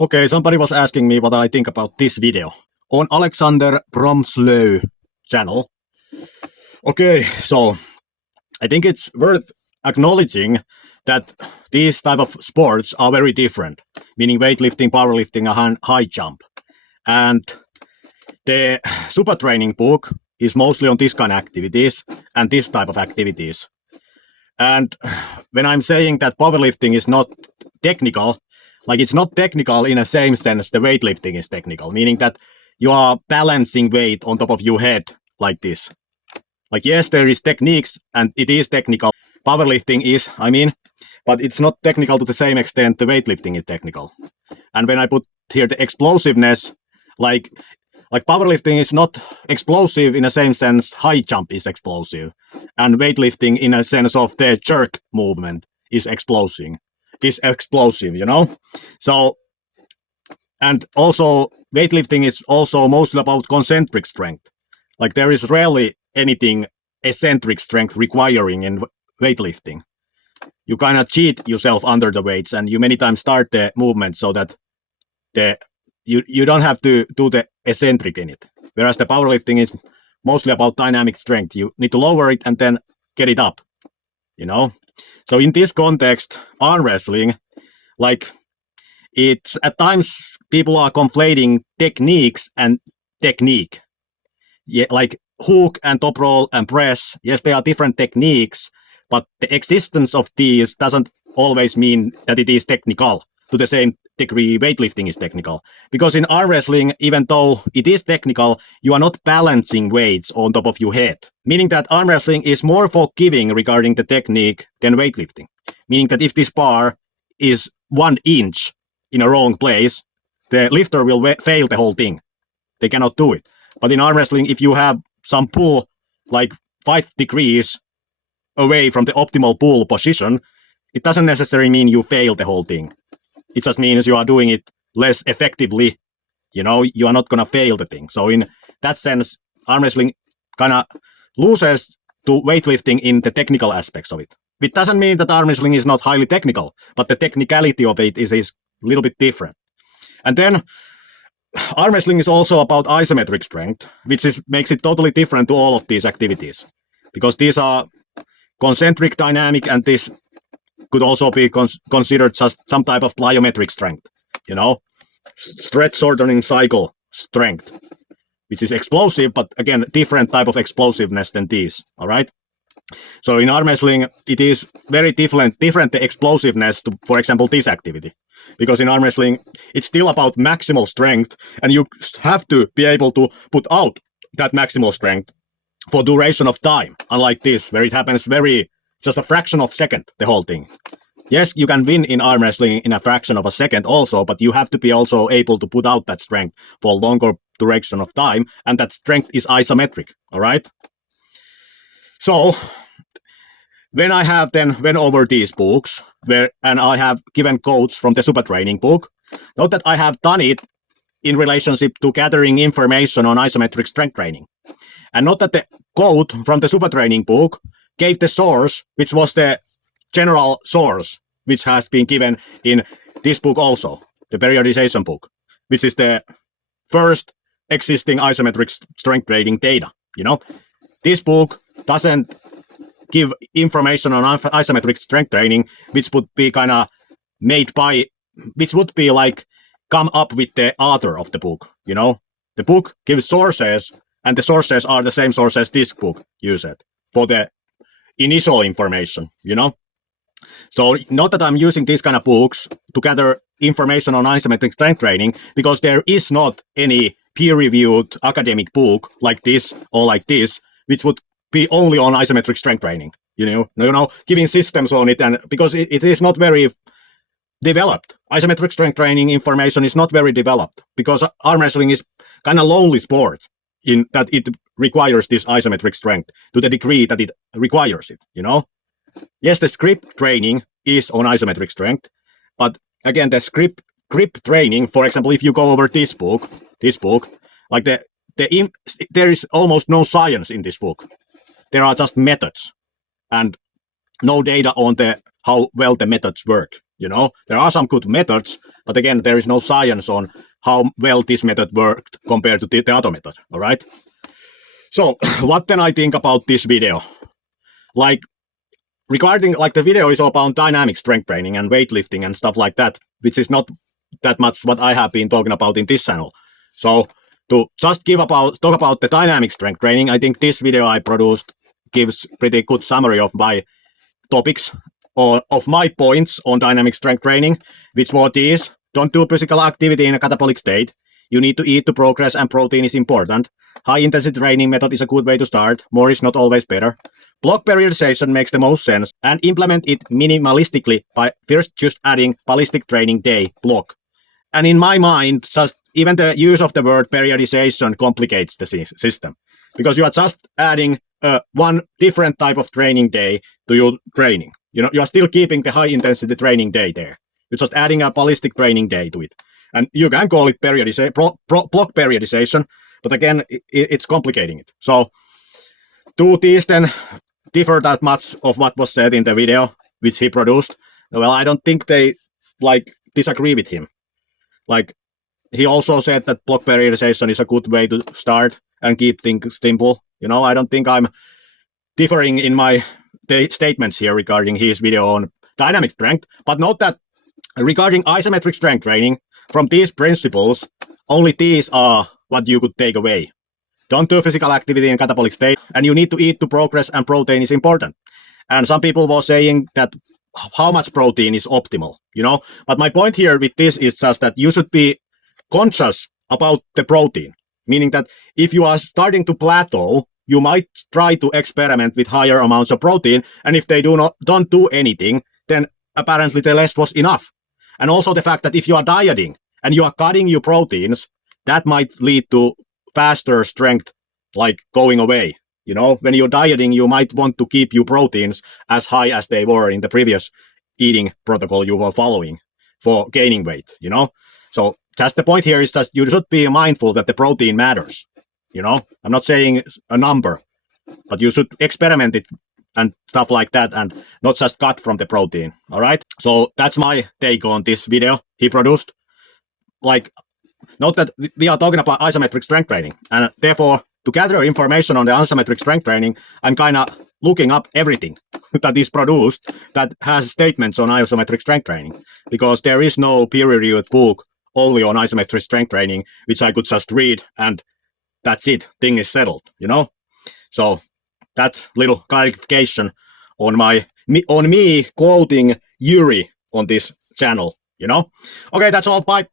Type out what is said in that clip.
Okay, somebody was asking me what I think about this video on Alexander Bromley channel. Okay, so I think it's worth acknowledging that these type of sports are very different, meaning weightlifting, powerlifting, and high jump. And the super training book is mostly on this kind of activities and this type of activities. And when I'm saying that powerlifting is not technical, like it's not technical in the same sense the weightlifting is technical, meaning that you are balancing weight on top of your head like this. Like, yes, there is techniques and it is technical. Powerlifting is, but it's not technical to the same extent the weightlifting is technical. And when I put here the explosiveness, like powerlifting is not explosive in the same sense high jump is explosive, and weightlifting in a sense of the jerk movement is explosive, you know. So, and also weightlifting is also mostly about concentric strength. Like there is rarely anything eccentric strength requiring in weightlifting. You kind of cheat yourself under the weights, and you many times start the movement so that you don't have to do the eccentric in it. Whereas the powerlifting is mostly about dynamic strength. You need to lower it and then get it up, you know. So in this context, arm wrestling, like it's at times people are conflating techniques and technique. Yeah, like hook and top roll and press, yes, they are different techniques, but the existence of these doesn't always mean that it is technical to the same degree weightlifting is technical. Because in arm wrestling, even though it is technical, you are not balancing weights on top of your head. Meaning that arm wrestling is more forgiving regarding the technique than weightlifting. Meaning that if this bar is 1 inch in a wrong place, the lifter will fail the whole thing. They cannot do it. But in arm wrestling, if you have some pull like 5 degrees away from the optimal pull position, it doesn't necessarily mean you fail the whole thing. It just means you are doing it less effectively. You know, you are not going to fail the thing. So in that sense, arm wrestling kind of loses to weightlifting in the technical aspects of it. It doesn't mean that arm wrestling is not highly technical, but the technicality of it is a little bit different. And then arm wrestling is also about isometric strength, which makes it totally different to all of these activities. Because these are concentric dynamic, and this could also be considered just some type of plyometric strength, you know, stretch shortening cycle strength, which is explosive, but again, different type of explosiveness than these, all right? So in arm wrestling, it is very different the explosiveness to, for example, this activity. Because in arm wrestling, it's still about maximal strength, and you have to be able to put out that maximal strength for duration of time, unlike this, where it happens just a fraction of a second, the whole thing. Yes, you can win in arm wrestling in a fraction of a second also, but you have to be also able to put out that strength for a longer duration of time, and that strength is isometric, all right? So, when I have then went over these books, and I have given quotes from the super training book, note that I have done it in relationship to gathering information on isometric strength training. And note that the quote from the super training book gave the source, which was the general source, which has been given in this book also, the periodization book, which is the first existing isometric strength training data. You know, this book doesn't give information on isometric strength training, which would be kind of which would be like come up with the author of the book. You know, the book gives sources, and the sources are the same sources this book uses for the initial information, you know. So not that I'm using these kind of books to gather information on isometric strength training, because there is not any peer-reviewed academic book like this or like this, which would be only on isometric strength training, you know, giving systems on it, and because it is not very developed. Isometric strength training information is not very developed, because arm wrestling is kind of lonely sport in that it requires this isometric strength to the degree that it requires it, you know. Yes, the script training is on isometric strength, but again, the grip training, for example, if you go over this book, like there is almost no science in this book. There are just methods and no data on how well the methods work, You know, there are some good methods, but again, there is no science on how well this method worked compared to the other method. All right. So what then I think about this video? Like regarding like the video is all about dynamic strength training and weightlifting and stuff like that, which is not that much what I have been talking about in this channel. So to just talk about the dynamic strength training, I think this video I produced gives pretty good summary of my topics or of my points on dynamic strength training, which what is: don't do physical activity in a catabolic state. You need to eat to progress, and protein is important. High intensity training method is a good way to start. More is not always better. Block periodization makes the most sense, and implement it minimalistically by first just adding ballistic training day block. And in my mind, just even the use of the word periodization complicates the system, because you are just adding one different type of training day to your training. You know, you are still keeping the high intensity training day there. You're just adding a ballistic training day to it. And you can call it periodization, block periodization, but again, it's complicating it. So do these then differ that much of what was said in the video which he produced? Well, I don't think they like disagree with him. Like he also said that block periodization is a good way to start and keep things simple. You know, I don't think I'm differing in my statements here regarding his video on dynamic strength, but note that regarding isometric strength training, from these principles, only these are what you could take away. Don't do physical activity in catabolic state, and you need to eat to progress, and protein is important. And some people were saying that how much protein is optimal, you know. But my point here with this is just that you should be conscious about the protein, meaning that if you are starting to plateau, you might try to experiment with higher amounts of protein, and if they don't do anything, then apparently the less was enough. And also the fact that if you are dieting and you are cutting your proteins, that might lead to faster strength like going away. You know, when you're dieting, you might want to keep your proteins as high as they were in the previous eating protocol you were following for gaining weight, you know. So just the point here is that you should be mindful that the protein matters. You know, I'm not saying a number, but you should experiment it and stuff like that, and not just cut from the protein. All right. So that's my take on this video he produced. Like, note that we are talking about isometric strength training, and therefore to gather information on the isometric strength training, I'm kind of looking up everything that is produced that has statements on isometric strength training, because there is no peer-reviewed book only on isometric strength training which I could just read and that's it, thing is settled, you know. So that's little clarification on me quoting Yuri on this channel, you know. Okay, that's all. Bye.